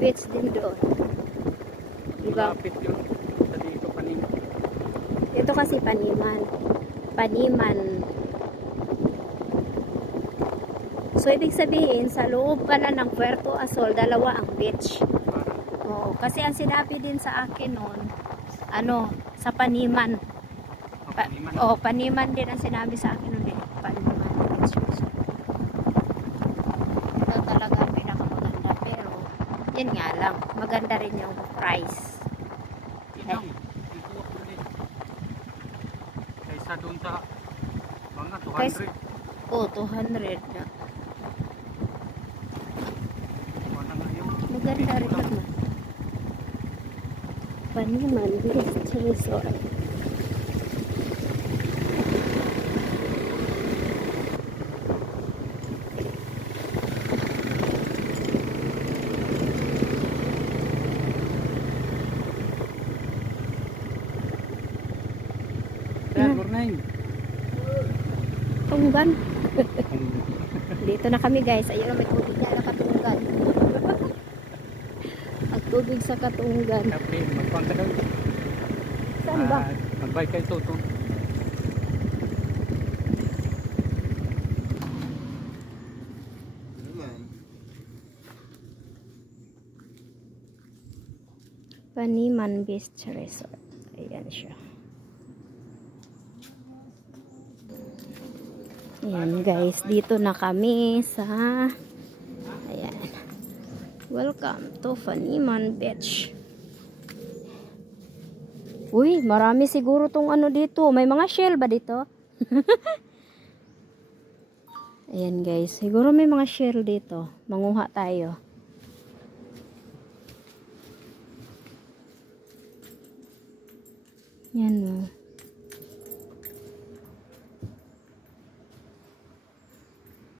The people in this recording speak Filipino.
beach din doon. Diba? Malapit yun. Sa dito, Paniman. Ito kasi Paniman. Paniman. So, ibig sabihin, sa loob pala ng Puerto Azul, dalawa ang beach. Oo, kasi ang sinabi din sa akin noon, ano, sa Paniman. Paniman din ang sinabi sa akin noon. Paniman Beach. Ito talaga ang pinakamaganda. Pero, yun nga lang, maganda rin yung price. Kaysa doon sa mga 200. 200 na. Maganda rin naman. Paniman Beach Resort. Tunggan. Dito na kami guys. Ayun, may tubig na Katunggan. Ang tubig sa Katunggan. Magpang ka daw. Saan ba? Magbike kay Toto. Paniman Beach Resort. Ayan siya. Ayan guys, dito na kami sa ayan. Welcome to Paniman Beach. Uy, marami siguro tong ano dito. May mga shell ba dito? Ayan guys, siguro may mga shell dito. Manguha tayo. Yan o.